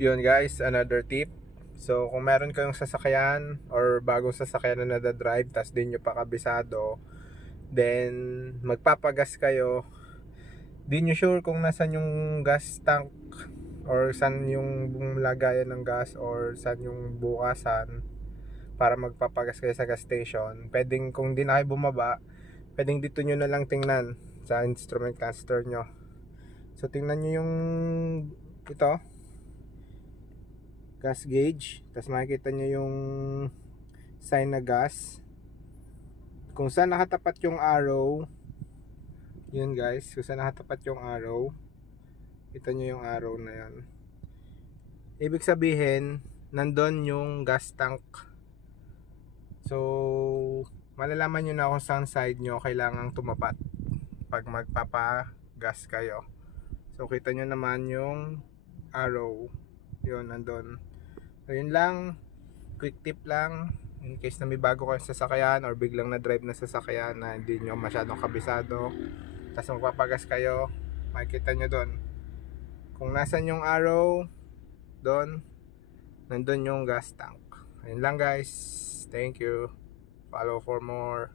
Yun guys, another tip. So kung meron kayong sasakyan or bagong sasakyan na nadadrive tas di nyo pa kabisado, then magpapagas kayo, di nyo sure kung nasan yung gas tank or saan yung lagayan ng gas or saan yung bukasan para magpapagas kayo sa gas station. Pwedeng kung di na kayo bumaba, pwedeng dito nyo na lang tingnan sa instrument cluster nyo. So tingnan nyo yung ito, gas gauge, tapos makikita nyo yung sign na gas, kung saan nakatapat yung arrow. Yun guys, kung saan nakatapat yung arrow, kita nyo yung arrow na yan, ibig sabihin nandun yung gas tank. So malalaman nyo na kung saan side nyo kailangang tumapat pag magpapagas kayo. So kita nyo naman yung arrow, yun nandun. So yun lang, quick tip lang in case na may bago kayong sasakyan or biglang na drive na sasakyan na hindi nyo masyadong kabisado, tapos magpapagas kayo, makikita nyo doon kung nasan yung arrow, doon nandun yung gas tank. Ayun lang guys, thank you, follow for more.